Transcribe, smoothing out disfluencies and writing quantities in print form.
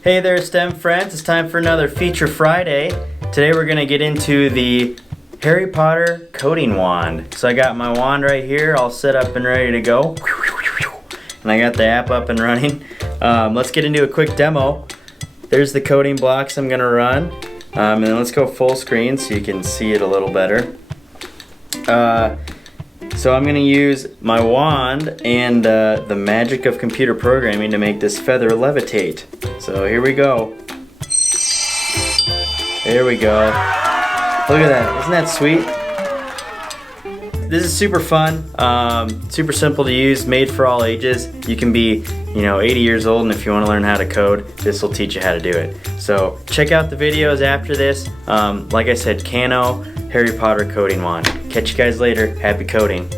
Hey there, STEM friends. It's time for another Feature Friday. Today we're going to get into the Harry Potter coding wand. So I got my wand right here all set up and ready to go. And I got the app up and running. Let's get into a quick demo. There's the coding blocks I'm going to run. And then let's go full screen so you can see it a little better. So I'm going to use my wand and the magic of computer programming to make this feather levitate. So here we go. There we go. Look at that. Isn't that sweet? This is super fun, super simple to use, made for all ages. You can be, 80 years old, and if you want to learn how to code, this will teach you how to do it. So check out the videos after this. Like I said, Kano, Harry Potter coding wand. Catch you guys later. Happy coding.